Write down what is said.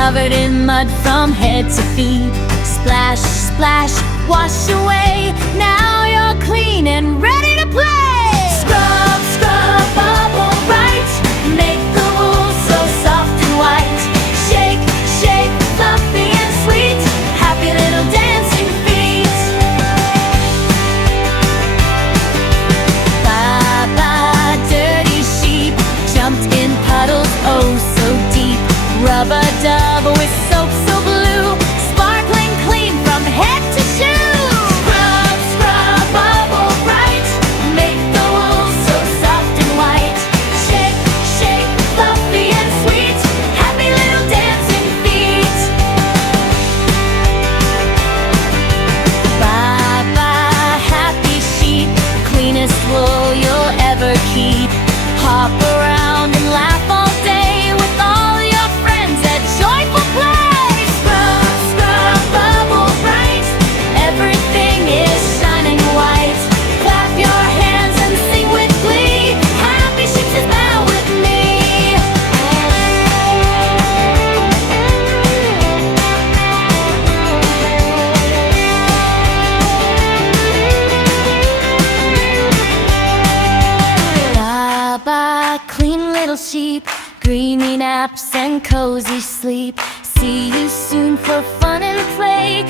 covered in mud from head to feet. Splash, splash, wash away. Now you're clean and ready to play. Scrub, scrub, bubble right. Make the wool so soft and white. Shake, shake, fluffy and sweet. Happy little dancing feet. Baa Baa Dirty Sheep jumped in puddles oh so deep. Rub-a-dub with soap so blue, sparkling clean from head to shoe. Scrub, scrub, bubble bright. Make the wool so soft and white. Shake, shake, fluffy and sweet. Happy little dancing feet. Baa Baa happy sheep, cleanest wool you'll ever keep. Hop around and laugh all day with all your friends at joyful play. Scrub, scrub, bubble bright. Everything is shining white. Clap your hands and sing with glee. Happy sheep says bow with me. Baa Baa, clean little sheep, greeny naps and cozy sleep. See you soon for fun and play.